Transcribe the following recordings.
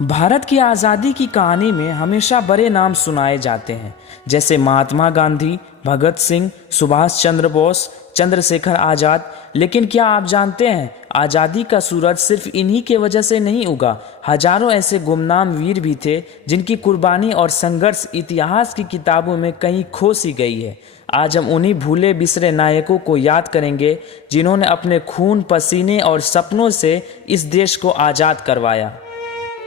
भारत की आज़ादी की कहानी में हमेशा बड़े नाम सुनाए जाते हैं, जैसे महात्मा गांधी, भगत सिंह, सुभाष चंद्र बोस, चंद्रशेखर आज़ाद। लेकिन क्या आप जानते हैं, आज़ादी का सूरज सिर्फ इन्हीं के वजह से नहीं उगा। हजारों ऐसे गुमनाम वीर भी थे जिनकी कुर्बानी और संघर्ष इतिहास की किताबों में कहीं खो सी गई है। आज हम उन्हीं भूले बिसरे नायकों को याद करेंगे जिन्होंने अपने खून, पसीने और सपनों से इस देश को आज़ाद करवाया।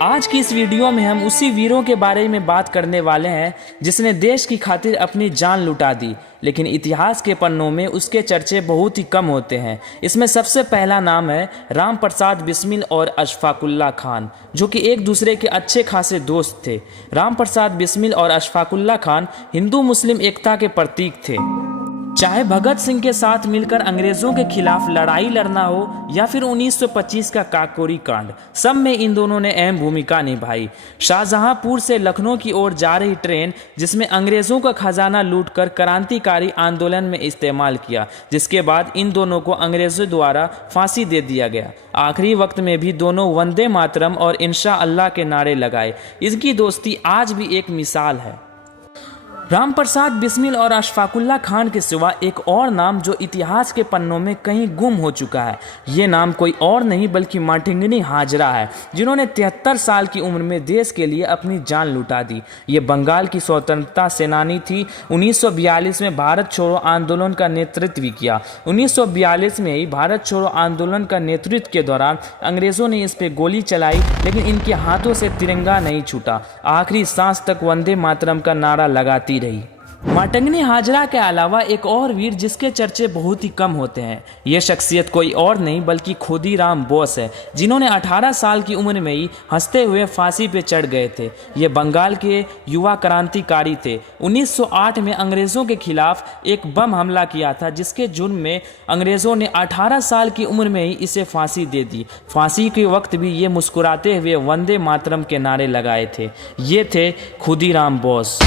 आज की इस वीडियो में हम उसी वीरों के बारे में बात करने वाले हैं जिसने देश की खातिर अपनी जान लुटा दी, लेकिन इतिहास के पन्नों में उसके चर्चे बहुत ही कम होते हैं। इसमें सबसे पहला नाम है राम प्रसाद बिस्मिल और अशफाकुल्ला खान, जो कि एक दूसरे के अच्छे खासे दोस्त थे। राम प्रसाद बिस्मिल और अशफाकुल्ला खान हिंदू मुस्लिम एकता के प्रतीक थे। चाहे भगत सिंह के साथ मिलकर अंग्रेजों के खिलाफ लड़ाई लड़ना हो या फिर 1925 का काकोरी कांड, सब में इन दोनों ने अहम भूमिका निभाई। शाहजहांपुर से लखनऊ की ओर जा रही ट्रेन जिसमें अंग्रेजों का खजाना लूटकर क्रांतिकारी आंदोलन में इस्तेमाल किया, जिसके बाद इन दोनों को अंग्रेजों द्वारा फांसी दे दिया गया। आखिरी वक्त में भी दोनों वंदे मातरम और इंशा अल्लाह के नारे लगाए। इनकी दोस्ती आज भी एक मिसाल है। राम प्रसाद बिस्मिल और अशफाकुल्ला खान के सिवा एक और नाम जो इतिहास के पन्नों में कहीं गुम हो चुका है, ये नाम कोई और नहीं बल्कि माटिंगनी हाजरा है, जिन्होंने 73 साल की उम्र में देश के लिए अपनी जान लुटा दी। ये बंगाल की स्वतंत्रता सेनानी थी। 1942 में भारत छोड़ो आंदोलन का नेतृत्व भी किया। 1942 में ही भारत छोड़ो आंदोलन का नेतृत्व के दौरान अंग्रेजों ने इस पर गोली चलाई, लेकिन इनके हाथों से तिरंगा नहीं छूटा। आखिरी सांस तक वंदे मातरम का नारा लगाती रही। माटिंगनी हाजरा के अलावा एक और वीर जिसके चर्चे बहुत ही कम होते हैं, ये शख्सियत कोई और नहीं बल्कि खुदीराम बोस है, जिन्होंने 18 साल की उम्र में ही हंसते हुए फांसी पे चढ़ गए थे। ये बंगाल के युवा क्रांतिकारी थे। 1908 में अंग्रेजों के खिलाफ एक बम हमला किया था, जिसके जुर्म में अंग्रेजों ने 18 साल की उम्र में ही इसे फांसी दे दी। फांसी के वक्त भी ये मुस्कुराते हुए वंदे मातरम के नारे लगाए थे। ये थे खुदीराम बोस।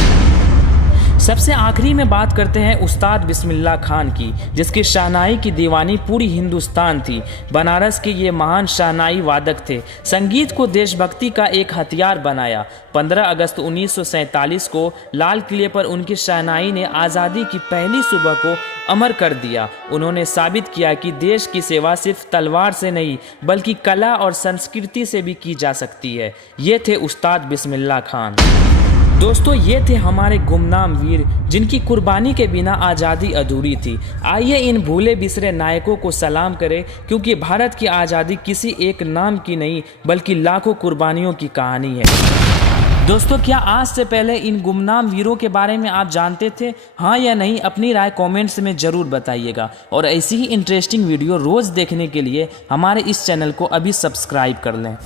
सबसे आखिरी में बात करते हैं उस्ताद बिस्मिल्ला खान की, जिसकी शहनाई की दीवानी पूरी हिंदुस्तान थी। बनारस के ये महान शहनाई वादक थे। संगीत को देशभक्ति का एक हथियार बनाया। 15 अगस्त 1947 को लाल किले पर उनकी शहनाई ने आज़ादी की पहली सुबह को अमर कर दिया। उन्होंने साबित किया कि देश की सेवा सिर्फ तलवार से नहीं बल्कि कला और संस्कृति से भी की जा सकती है। ये थे उस्ताद बिस्मिल्ला खान। दोस्तों, ये थे हमारे गुमनाम वीर जिनकी कुर्बानी के बिना आज़ादी अधूरी थी। आइए इन भूले बिसरे नायकों को सलाम करें, क्योंकि भारत की आज़ादी किसी एक नाम की नहीं बल्कि लाखों कुर्बानियों की कहानी है। दोस्तों, क्या आज से पहले इन गुमनाम वीरों के बारे में आप जानते थे? हाँ या नहीं, अपनी राय कमेंट्स में ज़रूर बताइएगा। और ऐसी ही इंटरेस्टिंग वीडियो रोज़ देखने के लिए हमारे इस चैनल को अभी सब्सक्राइब कर लें।